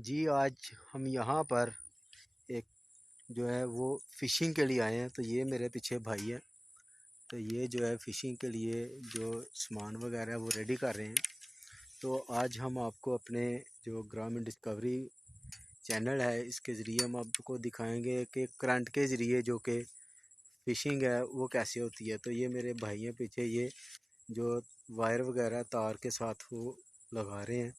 जी, आज हम यहाँ पर एक जो है वो फ़िशिंग के लिए आए हैं। तो ये मेरे पीछे भाई है। तो ये जो है फ़िशिंग के लिए जो सामान वगैरह है वो रेडी कर रहे हैं। तो आज हम आपको अपने जो ग्रामीण डिस्कवरी चैनल है इसके ज़रिए हम आपको दिखाएंगे कि करंट के ज़रिए जो कि फ़िशिंग है वो कैसे होती है। तो ये मेरे भाई हैं पीछे, ये जो वायर वगैरह तार के साथ वो लगा रहे हैं।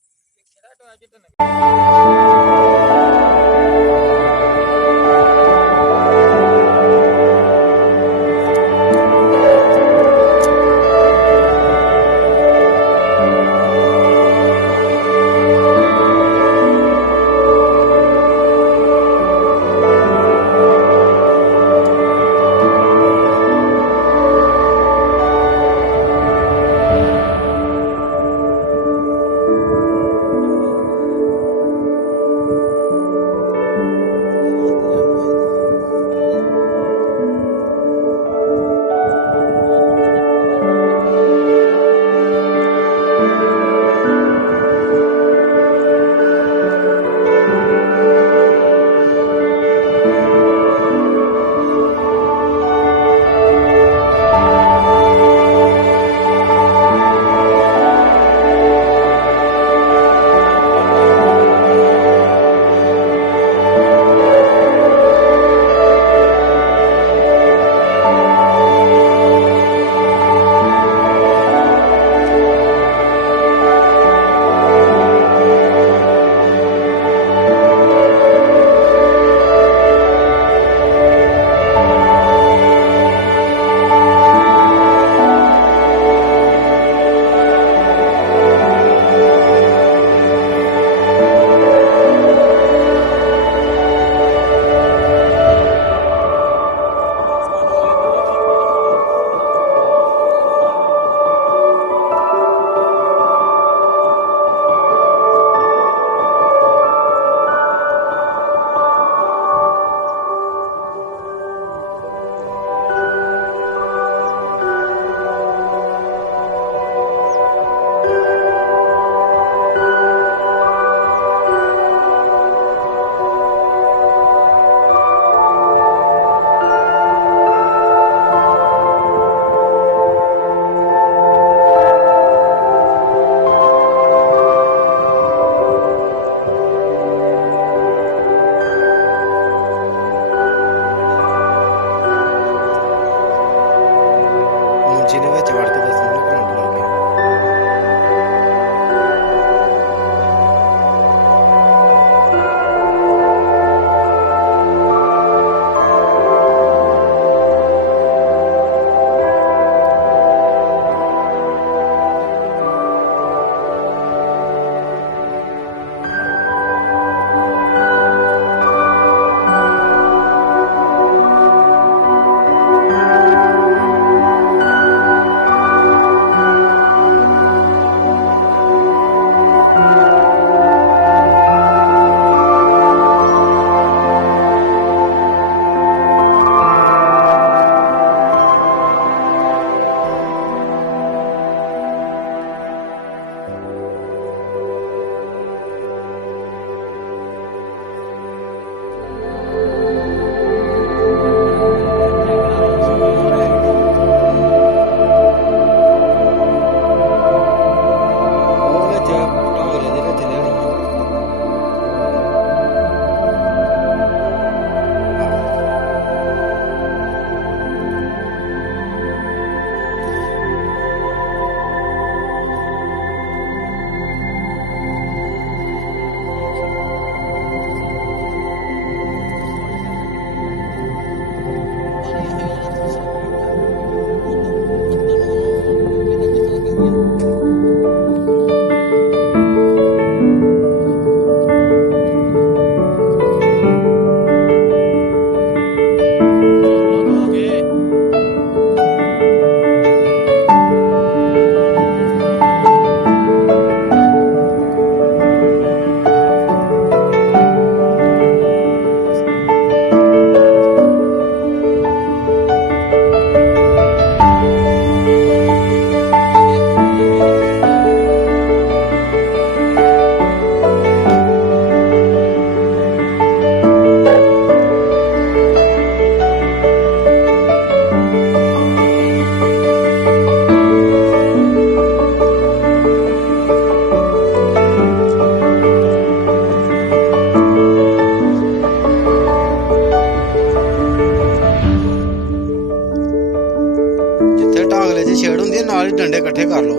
ਡੰਡੇ ਇਕੱਠੇ ਕਰ ਲਓ।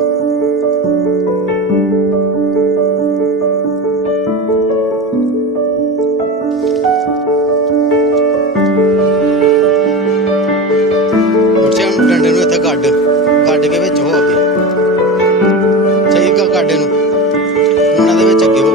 ਡੰਡੇ ਨੂੰ ਇੱਥੇ ਗੱਡ ਕੇ ਵਿੱਚ ਹੋ ਅੱਗੇ, ਠੀਕ ਆ, ਗਾਡੇ ਨੂੰ ਉਹਨਾਂ ਦੇ ਵਿੱਚ ਅੱਗੇ ਹੋ